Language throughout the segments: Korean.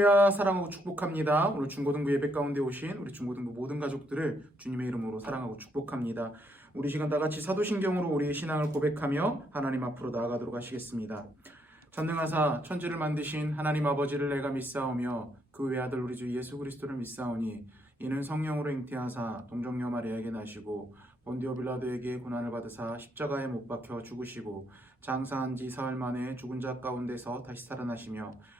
할렐루야 사랑하고 축복합니다. 오늘 중고등부 예배 가운데 오신 우리 중고등부 모든 가족들을 주님의 이름으로 사랑하고 축복합니다. 우리 시간 다 같이 사도신경으로 우리의 신앙을 고백하며 하나님 앞으로 나아가도록 하시겠습니다. 전능하사 천지를 만드신 하나님 아버지를 내가 믿사오며 그 외아들 우리 주 예수 그리스도를 믿사오니 이는 성령으로 잉태하사 동정녀 마리아에게 나시고 본디오 빌라도에게 고난을 받으사 십자가에 못 박혀 죽으시고 장사한 지 사흘 만에 죽은 자 가운데서 다시 살아나시며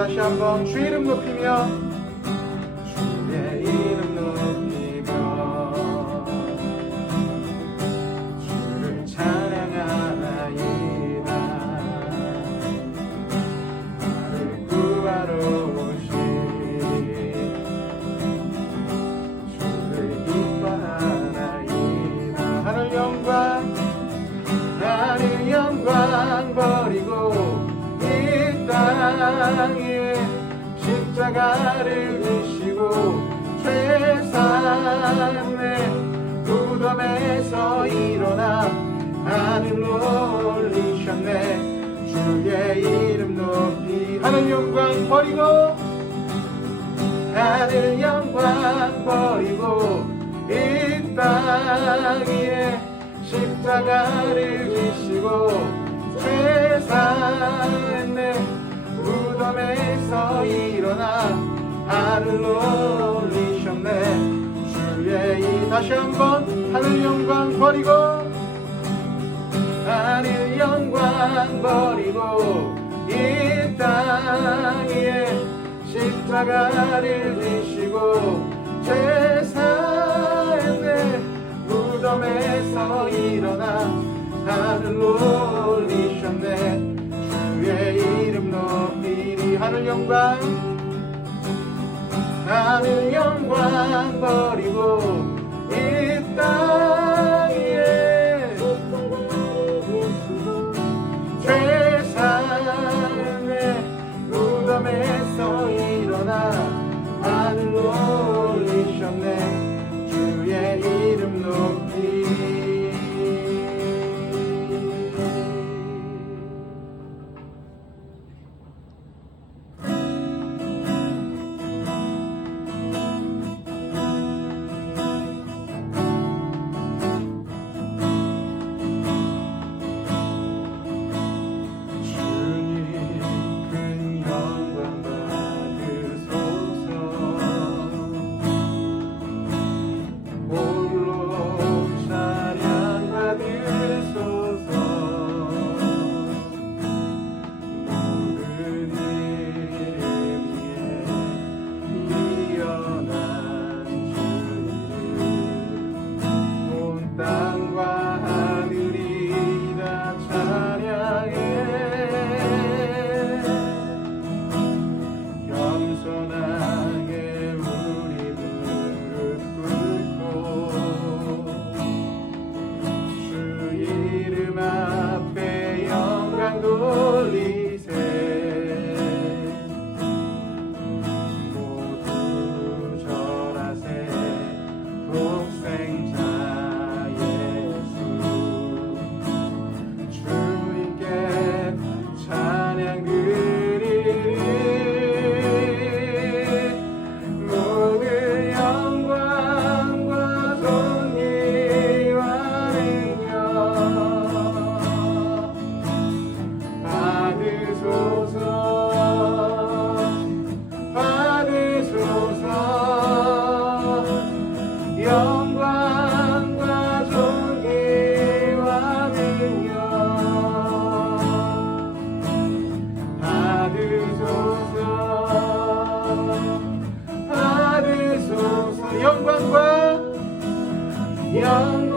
높이 우리 시간 십자가를 지시고 죄 사했네 무덤에서 일어나 하늘로 올리셨네. 주의 이름 높이 하늘 영광 버리고 하늘 영광 버리고 이 땅에 십자가를 지시고 죄 사했네 무덤에서 일어나 하늘로 올리셨네. 주의 이 다시 한번 하늘 영광 버리고 하늘 영광 버리고 이 땅에 십자가를 지시고 죄 사했네 무덤에서 일어나 하늘로 올리셨네 하늘 영광 하늘 영광 버리고 이땅 young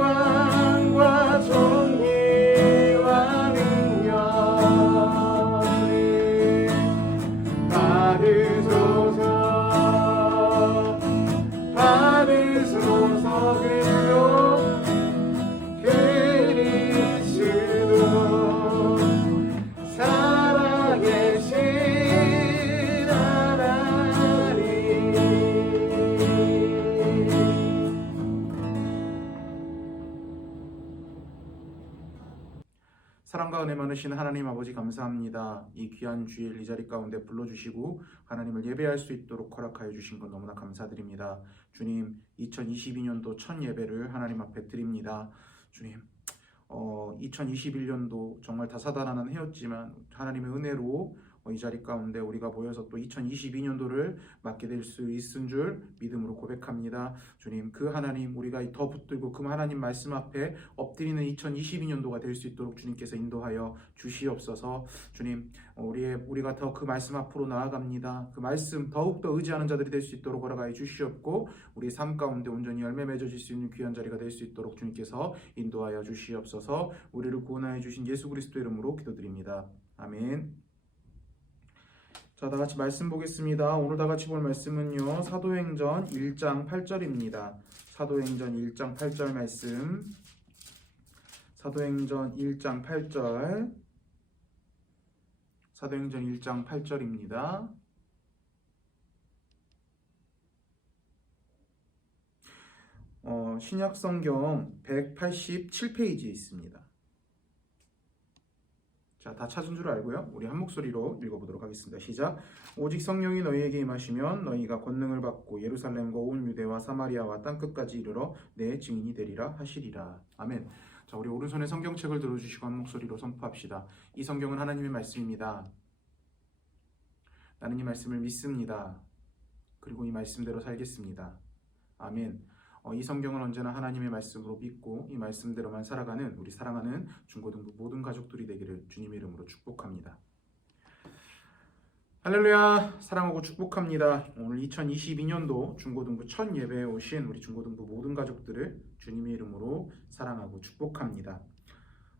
사랑과 은혜 많으신 하나님 아버지 감사합니다. 이 귀한 주일 이 자리 가운데 불러주시고 하나님을 예배할 수 있도록 허락하여 주신 것 너무나 감사드립니다. 주님 2022년도 첫 예배를 하나님 앞에 드립니다. 주님 어, 2021년도 정말 다사다난한 해였지만 하나님의 은혜로 어, 이 자리 가운데 우리가 모여서 또 2022년도를 맞게 될 수 있은 줄 믿음으로 고백합니다. 주님 그 하나님 우리가 더 붙들고 그 하나님 말씀 앞에 엎드리는 2022년도가 될 수 있도록 주님께서 인도하여 주시옵소서. 주님 어, 우리의 우리가 더 그 말씀 앞으로 나아갑니다. 그 말씀 더욱 더 의지하는 자들이 될 수 있도록 허락하여 주시옵고 우리 삶 가운데 온전히 열매 맺어질 수 있는 귀한 자리가 될 수 있도록 주님께서 인도하여 주시옵소서. 우리를 구원하여 주신 예수 그리스도 이름으로 기도드립니다. 아멘. 자, 다 같이 말씀 보겠습니다. 오늘 다 같이 볼 말씀은요. 사도행전 1장 8절입니다. 사도행전 1장 8절 말씀. 사도행전 1장 8절. 사도행전 1장 8절입니다. 어, 신약 성경 187페이지에 있습니다. 자, 다 찾은 줄 알고요. 우리 한 목소리로 읽어보도록 하겠습니다. 시작. 오직 성령이 너희에게 임하시면 너희가 권능을 받고 예루살렘과 온 유대와 사마리아와 땅 끝까지 이르러 내 증인이 되리라 하시리라. 아멘. 자, 우리 오른손에 성경책을 들어주시고 한 목소리로 선포합시다. 이 성경은 하나님의 말씀입니다. 나는 이 말씀을 믿습니다. 그리고 이 말씀대로 살겠습니다. 아멘. 어, 이 성경은 언제나 하나님의 말씀으로 믿고 이 말씀대로만 살아가는 우리 사랑하는 중고등부 모든 가족들이 되기를 주님의 이름으로 축복합니다. 할렐루야 사랑하고 축복합니다. 오늘 2022년도 중고등부 첫 예배에 오신 우리 중고등부 모든 가족들을 주님의 이름으로 사랑하고 축복합니다.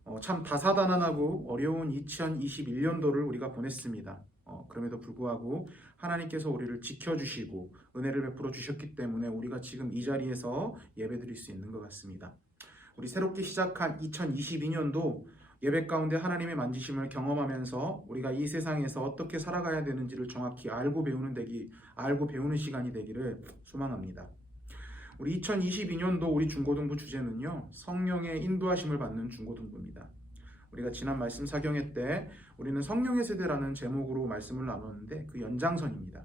어, 참 다사다난하고 어려운 2021년도를 우리가 보냈습니다. 어, 그럼에도 불구하고 하나님께서 우리를 지켜주시고 은혜를 베풀어 주셨기 때문에 우리가 지금 이 자리에서 예배 드릴 수 있는 것 같습니다. 우리 새롭게 시작한 2022년도 예배 가운데 하나님의 만지심을 경험하면서 우리가 이 세상에서 어떻게 살아가야 되는지를 정확히 알고 배우는 되기 알고 배우는 시간이 되기를 소망합니다. 우리 2022년도 우리 중고등부 주제는요. 성령의 인도하심을 받는 중고등부입니다. 우리가 지난 말씀 사경회 때 우리는 성령의 세대라는 제목으로 말씀을 나눴는데 그 연장선입니다.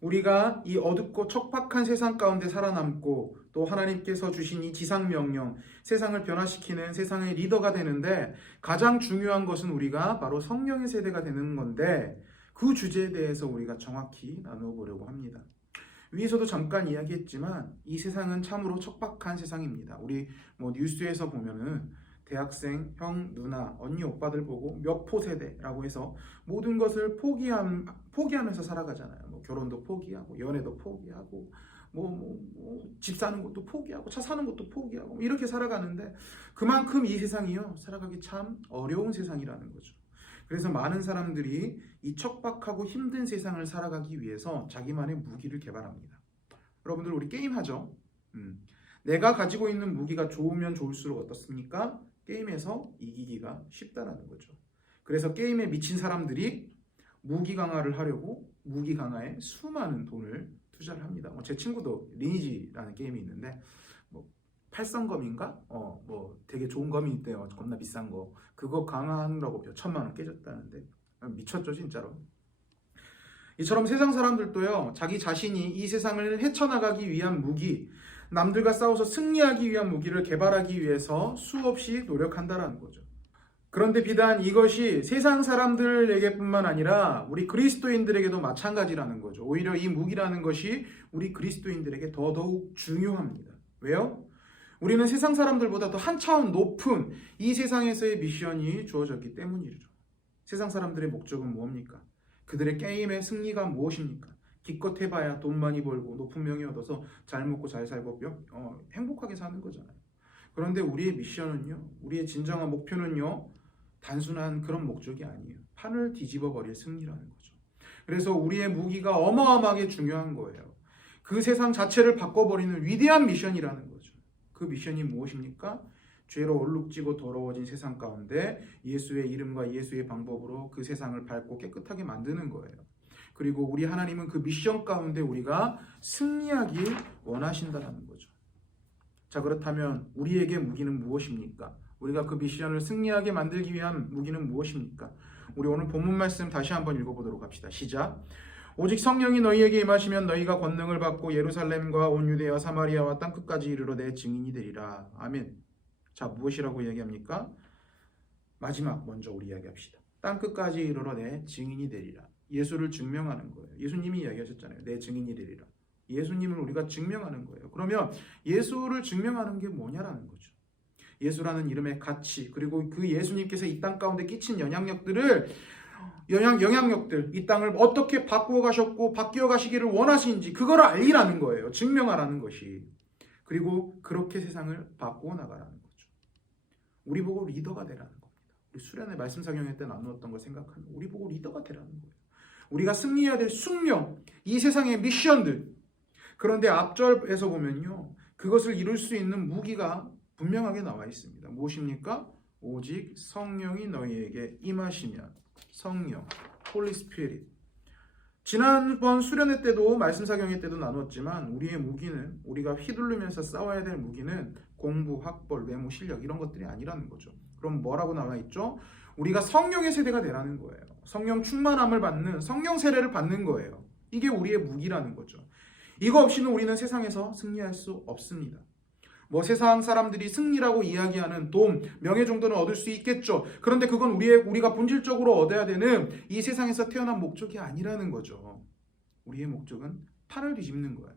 우리가 이 어둡고 척박한 세상 가운데 살아남고 또 하나님께서 주신 이 지상 명령, 세상을 변화시키는 세상의 리더가 되는데 가장 중요한 것은 우리가 바로 성령의 세대가 되는 건데 그 주제에 대해서 우리가 정확히 나누어 보려고 합니다. 위에서도 잠깐 이야기했지만 이 세상은 참으로 척박한 세상입니다. 우리 뭐 뉴스에서 보면은 대학생, 형, 누나, 언니, 오빠들 보고 몇 포 세대라고 해서 모든 것을 포기함, 포기하면서 살아가잖아요. 뭐 결혼도 포기하고, 연애도 포기하고, 뭐, 뭐, 뭐, 집 사는 것도 포기하고, 차 사는 것도 포기하고, 뭐 이렇게 살아가는데 그만큼 이 세상이요, 살아가기 참 어려운 세상이라는 거죠. 그래서 많은 사람들이 이 척박하고 힘든 세상을 살아가기 위해서 자기만의 무기를 개발합니다. 여러분들, 우리 게임하죠? 음. 내가 가지고 있는 무기가 좋으면 좋을수록 어떻습니까? 게임에서 이기기가 쉽다라는 거죠. 그래서 게임에 미친 사람들이 무기 강화를 하려고 무기 강화에 수많은 돈을 투자를 합니다. 뭐 제 친구도 리니지라는 게임이 있는데 뭐 팔성검인가? 어, 뭐 되게 좋은 검이 있대요. 겁나 비싼 거. 그거 강화하느라고 몇 천만 원 깨졌다는데 미쳤죠, 진짜로. 이처럼 세상 사람들도요, 자기 자신이 이 세상을 헤쳐나가기 위한 무기, 남들과 싸워서 승리하기 위한 무기를 개발하기 위해서 수없이 노력한다라는 거죠. 그런데 비단 이것이 세상 사람들에게뿐만 아니라 우리 그리스도인들에게도 마찬가지라는 거죠. 오히려 이 무기라는 것이 우리 그리스도인들에게 더더욱 중요합니다. 왜요? 우리는 세상 사람들보다 더 한 차원 높은 이 세상에서의 미션이 주어졌기 때문이죠. 세상 사람들의 목적은 무엇입니까? 그들의 게임의 승리가 무엇입니까? 기껏 해봐야 돈 많이 벌고 높은 명예 얻어서 잘 먹고 잘 살고 어, 행복하게 사는 거잖아요. 그런데 우리의 미션은요, 우리의 진정한 목표는요, 단순한 그런 목적이 아니에요. 판을 뒤집어 버릴 승리라는 거죠. 그래서 우리의 무기가 어마어마하게 중요한 거예요. 그 세상 자체를 바꿔버리는 위대한 미션이라는 거죠. 그 미션이 무엇입니까? 죄로 얼룩지고 더러워진 세상 가운데 예수의 이름과 예수의 방법으로 그 세상을 밝고 깨끗하게 만드는 거예요. 그리고 우리 하나님은 그 미션 가운데 우리가 승리하길 원하신다는 거죠. 자, 그렇다면 우리에게 무기는 무엇입니까? 우리가 그 미션을 승리하게 만들기 위한 무기는 무엇입니까? 우리 오늘 본문 말씀 다시 한번 읽어보도록 합시다. 시작. 오직 성령이 너희에게 임하시면 너희가 권능을 받고 예루살렘과 온 유대와 사마리아와 땅 끝까지 이르러 내 증인이 되리라. 아멘. 자, 무엇이라고 이야기합니까? 마지막 먼저 우리 이야기합시다. 땅 끝까지 이르러 내 증인이 되리라. 예수를 증명하는 거예요. 예수님이 이야기하셨잖아요. 내 증인이 되리라. 예수님을 우리가 증명하는 거예요. 그러면 예수를 증명하는 게 뭐냐라는 거죠. 예수라는 이름의 가치 그리고 그 예수님께서 이 땅 가운데 끼친 영향력들을 영향 영향력들 이 땅을 어떻게 바꾸어 가셨고 바뀌어 가시기를 원하시는지 그걸 알리라는 거예요. 증명하라는 것이 그리고 그렇게 세상을 바꾸어 나가라는 거죠. 우리 보고 리더가 되라는 겁니다. 우리 수련회 말씀 상영회 때 나누었던 걸 생각하면 우리 보고 리더가 되라는 거예요. 우리가 승리해야 될 숙명, 이 세상의 미션들. 그런데 앞절에서 보면요. 그것을 이룰 수 있는 무기가 분명하게 나와 있습니다. 무엇입니까? 오직 성령이 너희에게 임하시면 성령, 홀리 스피릿. 지난번 수련회 때도 말씀 사경회 때도 나눴지만 우리의 무기는 우리가 휘둘르면서 싸워야 될 무기는 공부, 학벌, 외모, 실력 이런 것들이 아니라는 거죠. 그럼 뭐라고 나와 있죠? 우리가 성령의 세대가 되라는 거예요. 성령 충만함을 받는 성령 세례를 받는 거예요. 이게 우리의 무기라는 거죠. 이거 없이는 우리는 세상에서 승리할 수 없습니다. 뭐 세상 사람들이 승리라고 이야기하는 돈, 명예 정도는 얻을 수 있겠죠. 그런데 그건 우리의 우리가 본질적으로 얻어야 되는 이 세상에서 태어난 목적이 아니라는 거죠. 우리의 목적은 판을 뒤집는 거예요.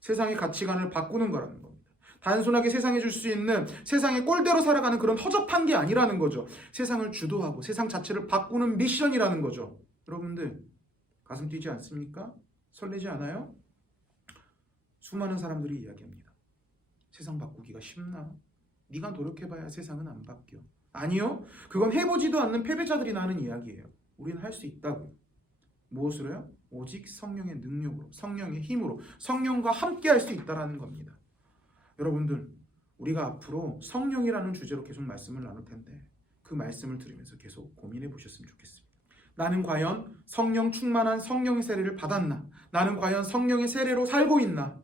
세상의 가치관을 바꾸는 거라는 겁니다. 단순하게 세상에 줄 수 있는 세상의 꼴대로 살아가는 그런 허접한 게 아니라는 거죠. 세상을 주도하고 세상 자체를 바꾸는 미션이라는 거죠. 여러분들 가슴 뛰지 않습니까? 설레지 않아요? 수많은 사람들이 이야기합니다. 세상 바꾸기가 쉽나? 네가 노력해봐야 세상은 안 바뀌어. 아니요. 그건 해보지도 않는 패배자들이 하는 이야기예요. 우리는 할 수 있다고. 무엇으로요? 오직 성령의 능력으로, 성령의 힘으로, 성령과 함께 할 수 있다라는 겁니다. 여러분들, 우리가 앞으로 성령이라는 주제로 계속 말씀을 나눌 텐데 그 말씀을 들으면서 계속 고민해 보셨으면 좋겠습니다. 나는 과연 성령 충만한 성령의 세례를 받았나? 나는 과연 성령의 세례로 살고 있나?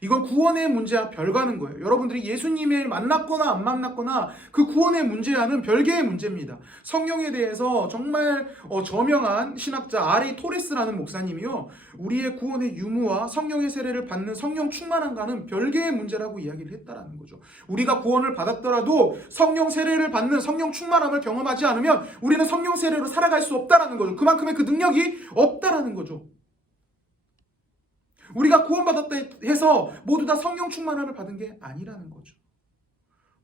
이건 구원의 문제와 별가는 거예요. 여러분들이 예수님을 만났거나 안 만났거나 그 구원의 문제와는 별개의 문제입니다. 성령에 대해서 정말 어, 저명한 신학자 아리 토레스라는 목사님이요. 우리의 구원의 유무와 성령의 세례를 받는 성령 충만한가는 별개의 문제라고 이야기를 했다라는 거죠. 우리가 구원을 받았더라도 성령 세례를 받는 성령 충만함을 경험하지 않으면 우리는 성령 세례로 살아갈 수 없다라는 거죠. 그만큼의 그 능력이 없다라는 거죠. 우리가 구원받았다 해서 모두 다 성령 충만함을 받은 게 아니라는 거죠.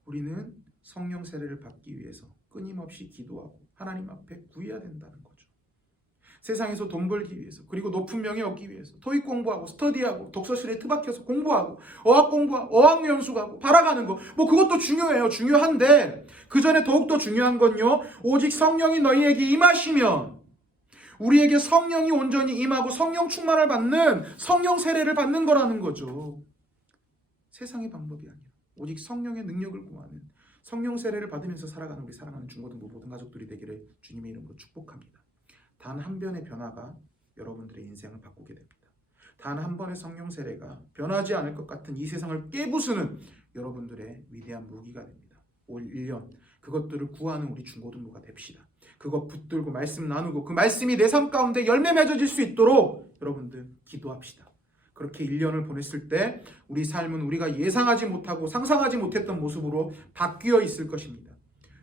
우리는 성령 세례를 받기 위해서 끊임없이 기도하고 하나님 앞에 구해야 된다는 거죠. 세상에서 돈 벌기 위해서 그리고 높은 명예 얻기 위해서 토익 공부하고 스터디하고 독서실에 틀박혀서 공부하고 어학 공부하고 어학 연수하고 바라가는 거 뭐 그것도 중요해요. 중요한데 그 전에 더욱더 중요한 건요. 오직 성령이 너희에게 임하시면 우리에게 성령이 온전히 임하고 성령 충만을 받는 성령 세례를 받는 거라는 거죠. 세상의 방법이 아니라 오직 성령의 능력을 구하는 성령 세례를 받으면서 살아가는 우리 사랑하는 중고등부 모든 가족들이 되기를 주님의 이름으로 축복합니다. 단 한 변의 변화가 여러분들의 인생을 바꾸게 됩니다. 단 한 번의 성령 세례가 변하지 않을 것 같은 이 세상을 깨부수는 여러분들의 위대한 무기가 됩니다. 올 1년 그것들을 구하는 우리 중고등부가 됩시다. 그거 붙들고 말씀 나누고 그 말씀이 내 삶 가운데 열매 맺어질 수 있도록 여러분들 기도합시다. 그렇게 1년을 보냈을 때 우리 삶은 우리가 예상하지 못하고 상상하지 못했던 모습으로 바뀌어 있을 것입니다.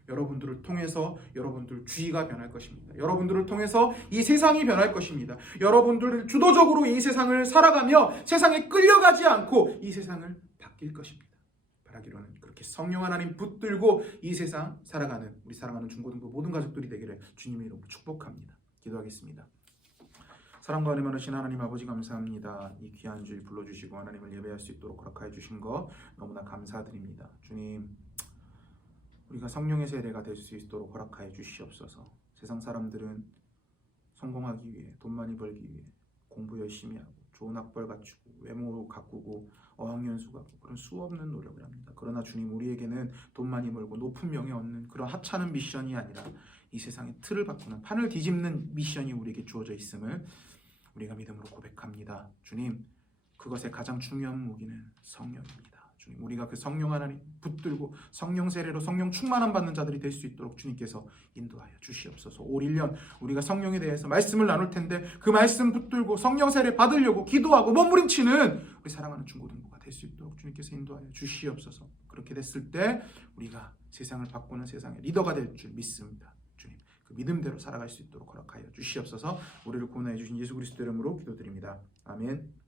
여러분들을 통해서 여러분들 주의가 변할 것입니다. 여러분들을 통해서 이 세상이 변할 것입니다. 여러분들 주도적으로 이 세상을 살아가며 세상에 끌려가지 않고 이 세상을 바뀔 것입니다. 바라기로는 그렇게 성령 하나님 붙들고 이 세상 살아가는 우리 사랑하는 중고등부 모든 가족들이 되기를 주님의 이름으로 축복합니다. 기도하겠습니다. 사랑과 은혜 많으신 하나님 아버지 감사합니다. 이 귀한 주일 불러주시고 하나님을 예배할 수 있도록 허락하여 주신 것 너무나 감사드립니다. 주님, 우리가 성령의 세례가 될 수 있도록 허락하여 주시옵소서. 세상 사람들은 성공하기 위해 돈 많이 벌기 위해 공부 열심히 하고 좋은 학벌 갖추고 외모 가꾸고 어학연수 갖고 그런 수 없는 노력을 합니다. 그러나 주님 우리에게는 돈 많이 벌고 높은 명예 얻는 그런 하찮은 미션이 아니라 이 세상의 틀을 바꾸는 판을 뒤집는 미션이 우리에게 주어져 있음을 우리가 믿음으로 고백합니다. 주님 그것의 가장 중요한 무기는 성령입니다. 주님 우리가 그 성령 하나님 붙들고 성령 세례로 성령 충만함 받는 자들이 될 수 있도록 주님께서 인도하여 주시옵소서. 올 1년 우리가 성령에 대해서 말씀을 나눌 텐데 그 말씀 붙들고 성령 세례 받으려고 기도하고 몸부림치는 우리 사랑하는 중고등부가 될 수 있도록 주님께서 인도하여 주시옵소서. 그렇게 됐을 때 우리가 세상을 바꾸는 세상의 리더가 될 줄 믿습니다. 주님 그 믿음대로 살아갈 수 있도록 허락하여 주시옵소서. 우리를 구원하여 주신 예수 그리스도 이름으로 기도드립니다. 아멘.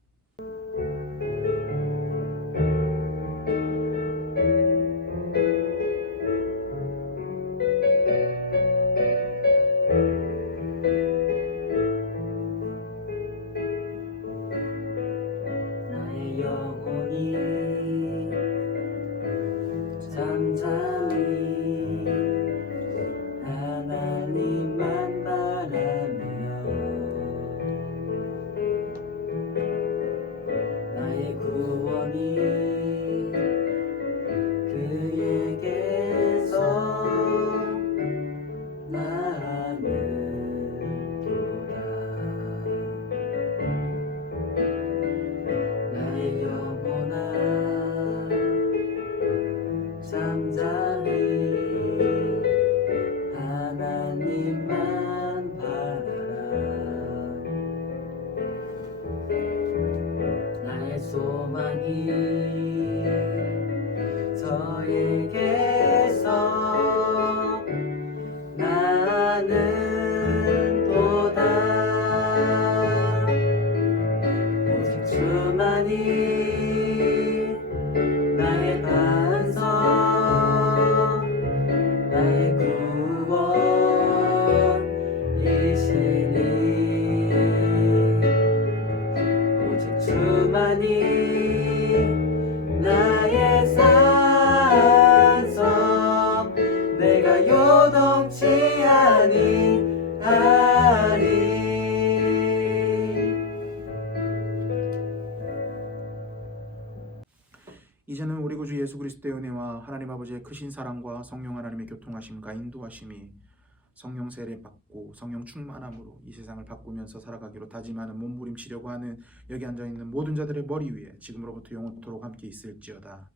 그리스도의 은혜와 하나님 아버지의 크신 사랑과 성령 하나님의 교통하심과 인도하심이 성령 세례 받고 성령 충만함으로 이 세상을 바꾸면서 살아가기로 다짐하는 몸부림치려고 하는 여기 앉아 있는 모든 자들의 머리 위에 지금으로부터 영원토록 함께 있을지어다.